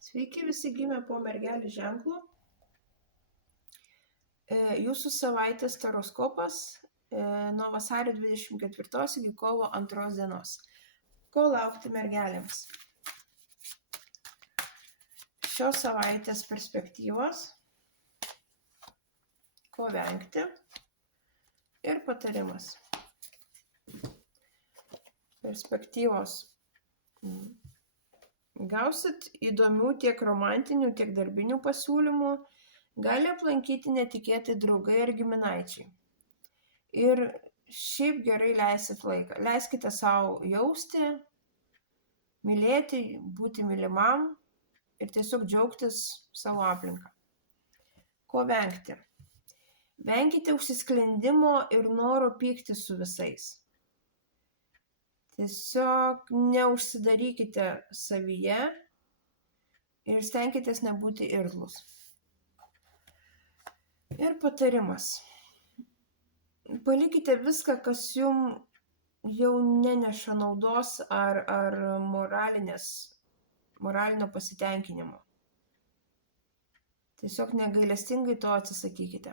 Sveiki visi gimę po mergelės ženklu. Jūsų savaitės taroskopas nuo vasario 24 iki kovo 2 dienos. Ko laukti mergelėms? Šios savaitės perspektyvos, ko vengti ir patarimas. Perspektyvos. Gausit įdomių tiek romantinių, tiek darbinių pasiūlymų, gali aplankyti netikėtai draugai ar giminaičiai. Ir šiaip gerai leisit laiką. Leiskite savo jausti, mylėti, būti mylimam ir tiesiog džiaugtis savo aplinką. Ko vengti? Venkite užsisklendimo ir noro pykti su visais. Tiesiog neužsidarykite savyje ir stenkitės nebūti irzlūs. Ir patarimas. Palikite viską, kas jums jau neneša naudos ar moralinio pasitenkinimo. Tiesiog negailestingai to atsisakykite.